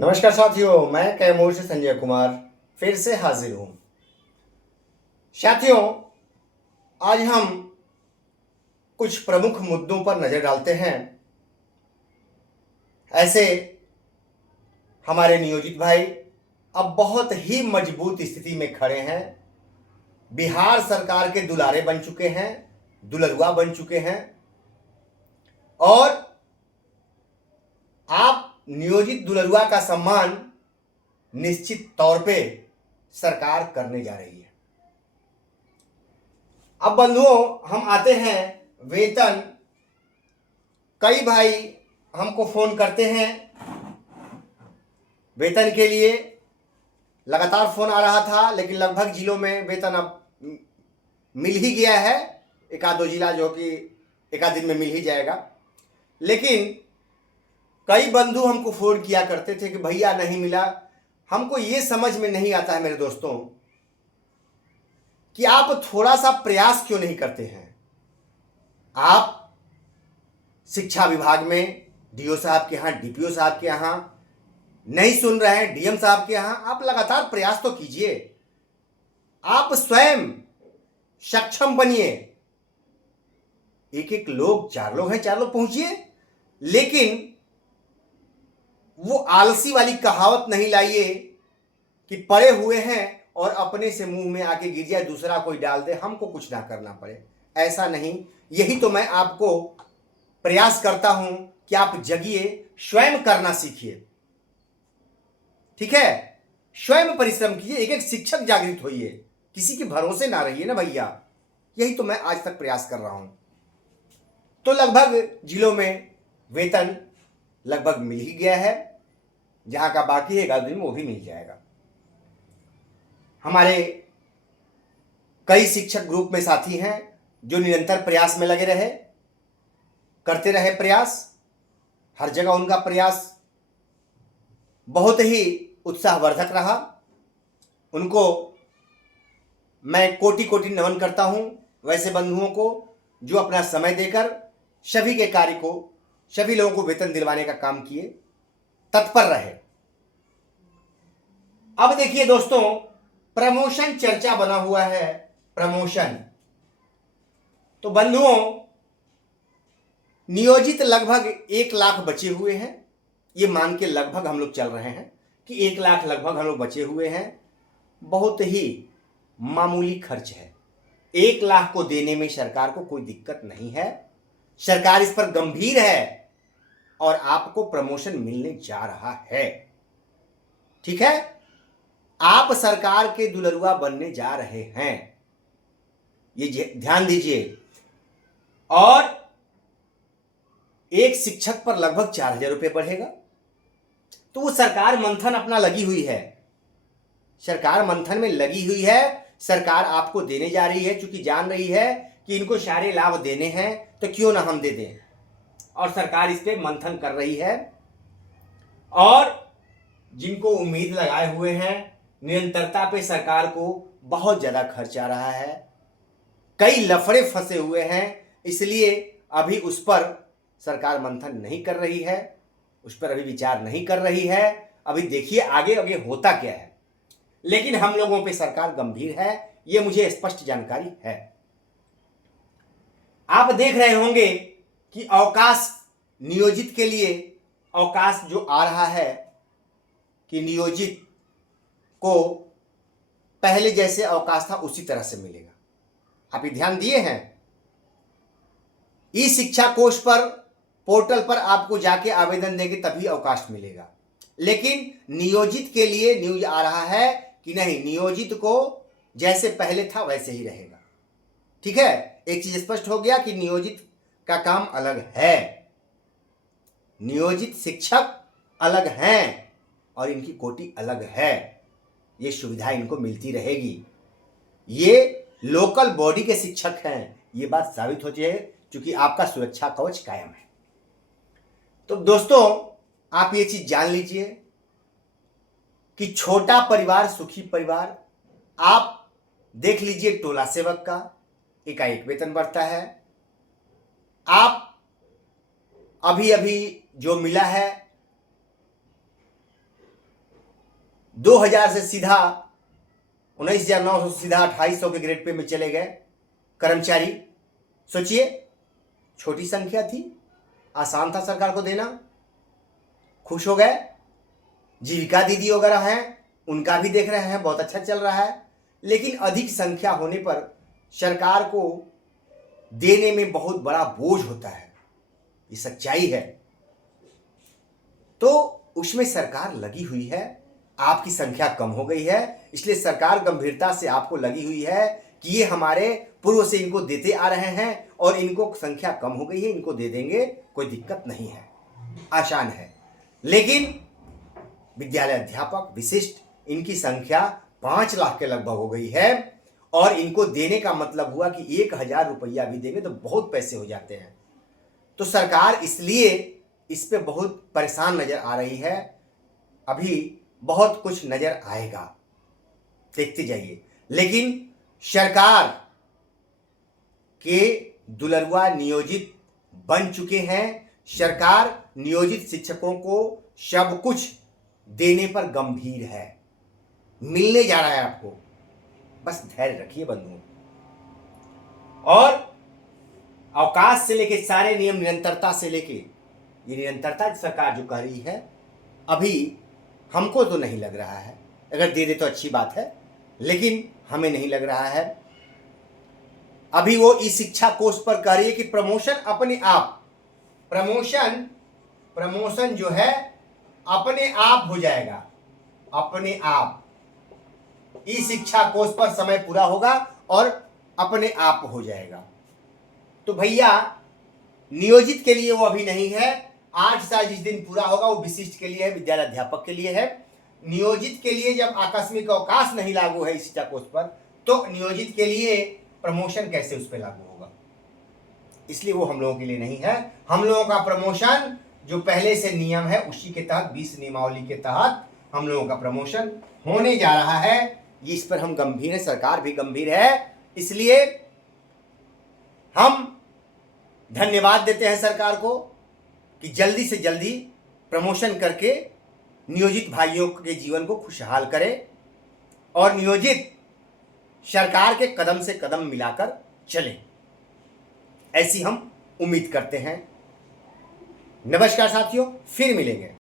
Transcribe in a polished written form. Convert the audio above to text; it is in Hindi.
नमस्कार साथियों, मैं कैमूर से संजय कुमार फिर से हाजिर हूं। साथियों, आज हम कुछ प्रमुख मुद्दों पर नजर डालते हैं। ऐसे हमारे नियोजित भाई अब बहुत ही मजबूत स्थिति में खड़े हैं। बिहार सरकार के दुलारे बन चुके हैं, दुलरुआ बन चुके हैं और आप नियोजित दुलरुआ का सम्मान निश्चित तौर पे सरकार करने जा रही है। अब बंधुओं, हम आते हैं वेतन। कई भाई हमको फोन करते हैं वेतन के लिए। लगातार फोन आ रहा था, लेकिन लगभग जिलों में वेतन अब मिल ही गया है। एक आध दो जिला जो कि एक आध दिन में मिल ही जाएगा। लेकिन कई बंधु हमको फोन किया करते थे कि भैया नहीं मिला। हमको ये समझ में नहीं आता है मेरे दोस्तों कि आप थोड़ा सा प्रयास क्यों नहीं करते हैं। आप शिक्षा विभाग में डीओ साहब के यहाँ, डीपीओ साहब के यहाँ नहीं सुन रहे हैं, डीएम साहब के यहाँ, आप लगातार प्रयास तो कीजिए। आप स्वयं सक्षम बनिए। एक एक लोग, चार लोग हैं, चार लोग पहुंचिए। लेकिन वो आलसी वाली कहावत नहीं लाइए कि पड़े हुए हैं और अपने से मुंह में आके गिर जाए, दूसरा कोई डाल दे, हमको कुछ ना करना पड़े। ऐसा नहीं। यही तो मैं आपको प्रयास करता हूं कि आप जगिए, स्वयं करना सीखिए। ठीक है, स्वयं परिश्रम कीजिए। एक एक शिक्षक जागृत होइए, किसी के भरोसे ना रहिए ना भैया। यही तो मैं आज तक प्रयास कर रहा हूं। तो लगभग जिलों में वेतन लगभग मिल ही गया है। जहां का बाकी है, एक आध दिन में वो भी मिल जाएगा। हमारे कई शिक्षक ग्रुप में साथी हैं जो निरंतर प्रयास में लगे रहे, करते रहे प्रयास। हर जगह उनका प्रयास बहुत ही उत्साहवर्धक रहा। उनको मैं कोटि कोटि नमन करता हूं। वैसे बंधुओं को जो अपना समय देकर सभी के कार्य को, सभी लोगों को वेतन दिलवाने का काम किए, तत्पर रहे। अब देखिए दोस्तों, प्रमोशन चर्चा बना हुआ है। प्रमोशन तो बंधुओं, नियोजित लगभग 1 लाख बचे हुए हैं। ये मान के लगभग हम लोग चल रहे हैं कि 1 लाख लगभग हम लोग बचे हुए हैं। बहुत ही मामूली खर्च है। 1 लाख को देने में सरकार को कोई दिक्कत नहीं है। सरकार इस पर गंभीर है और आपको प्रमोशन मिलने जा रहा है। ठीक है, आप सरकार के दुलरुआ बनने जा रहे हैं, ये ध्यान दीजिए। और एक शिक्षक पर लगभग 4,000 रुपये बढ़ेगा। तो वो सरकार मंथन अपना लगी हुई है। सरकार मंथन में लगी हुई है। सरकार आपको देने जा रही है, चूंकि जान रही है कि इनको सारे लाभ देने हैं, तो क्यों ना हम दे दें। और सरकार इस पे मंथन कर रही है। और जिनको उम्मीद लगाए हुए हैं, निरंतरता पे सरकार को बहुत ज्यादा खर्च आ रहा है। कई लफड़े फंसे हुए हैं, इसलिए अभी उस पर सरकार मंथन नहीं कर रही है, उस पर अभी विचार नहीं कर रही है। अभी देखिए आगे आगे होता क्या है। लेकिन हम लोगों पे सरकार गंभीर है, ये मुझे स्पष्ट जानकारी है। आप देख रहे होंगे कि अवकाश नियोजित के लिए अवकाश जो आ रहा है कि नियोजित को पहले जैसे अवकाश था उसी तरह से मिलेगा। आप ये ध्यान दिए हैं? ई शिक्षा कोष पर, पोर्टल पर आपको जाके आवेदन देंगे तभी अवकाश मिलेगा। लेकिन नियोजित के लिए न्यूज आ रहा है कि नहीं, नियोजित को जैसे पहले था वैसे ही रहेगा। ठीक है, एक चीज स्पष्ट हो गया कि नियोजित का काम अलग है, नियोजित शिक्षक अलग हैं और इनकी कोटि अलग है। ये सुविधा इनको मिलती रहेगी। ये लोकल बॉडी के शिक्षक हैं, ये बात साबित होती है, क्योंकि आपका सुरक्षा कवच कायम है। तो दोस्तों, आप ये चीज जान लीजिए कि छोटा परिवार सुखी परिवार। आप देख लीजिए, टोला सेवक का एकाएक वेतन बढ़ता है। आप अभी अभी जो मिला है 2000 से सीधा 19,900 सीधा 2800 के ग्रेड पे में चले गए कर्मचारी। सोचिए, छोटी संख्या थी, आसान था सरकार को देना, खुश हो गए। जीविका दीदी वगैरह हैं, उनका भी देख रहे हैं, बहुत अच्छा चल रहा है। लेकिन अधिक संख्या होने पर सरकार को देने में बहुत बड़ा बोझ होता है, ये सच्चाई है। तो उसमें सरकार लगी हुई है, आपकी संख्या कम हो गई है, इसलिए सरकार गंभीरता से आपको लगी हुई है कि ये हमारे पूर्व से इनको देते आ रहे हैं और इनको संख्या कम हो गई है, इनको दे देंगे, कोई दिक्कत नहीं है, आसान है। लेकिन विद्यालय अध्यापक विशिष्ट, इनकी संख्या 5 लाख के लगभग हो गई है और इनको देने का मतलब हुआ कि 1,000 रुपया भी देंगे तो बहुत पैसे हो जाते हैं। तो सरकार इसलिए इस पे बहुत परेशान नजर आ रही है। अभी बहुत कुछ नजर आएगा, देखते जाइए। लेकिन सरकार के दुलरुआ नियोजित बन चुके हैं। सरकार नियोजित शिक्षकों को सब कुछ देने पर गंभीर है, मिलने जा रहा है आपको, बस धैर्य रखिए बंधुओं। और अवकाश से लेके सारे नियम, निरंतरता से लेके, ये निरंतरता सरकार जो कह रही है, अभी हमको तो नहीं लग रहा है, अगर दे दे तो अच्छी बात है, लेकिन हमें नहीं लग रहा है। अभी वो ई शिक्षा कोष पर कह रही है कि प्रमोशन अपने आप, प्रमोशन जो है अपने आप हो जाएगा, अपने आप ई शिक्षा कोष पर समय पूरा होगा और अपने आप हो जाएगा। तो भैया नियोजित के लिए वो अभी नहीं है, 8 साल जिस दिन पूरा होगा वो विशिष्ट के लिए है, विद्यालय अध्यापक के लिए है। नियोजित के लिए जब आकस्मिक अवकाश नहीं लागू है इस शिक्षा कोष पर, तो नियोजित के लिए प्रमोशन कैसे उस पर लागू होगा, इसलिए वो हम लोगों के लिए नहीं है। हम लोगों का प्रमोशन जो पहले से नियम है उसी के तहत, 20 नियमावली के तहत हम लोगों का प्रमोशन होने जा रहा है। इस पर हम गंभीर हैं, सरकार भी गंभीर है, इसलिए हम धन्यवाद देते हैं सरकार को कि जल्दी से जल्दी प्रमोशन करके नियोजित भाइयों के जीवन को खुशहाल करे और नियोजित सरकार के कदम से कदम मिलाकर चले, ऐसी हम उम्मीद करते हैं। नमस्कार साथियों, फिर मिलेंगे।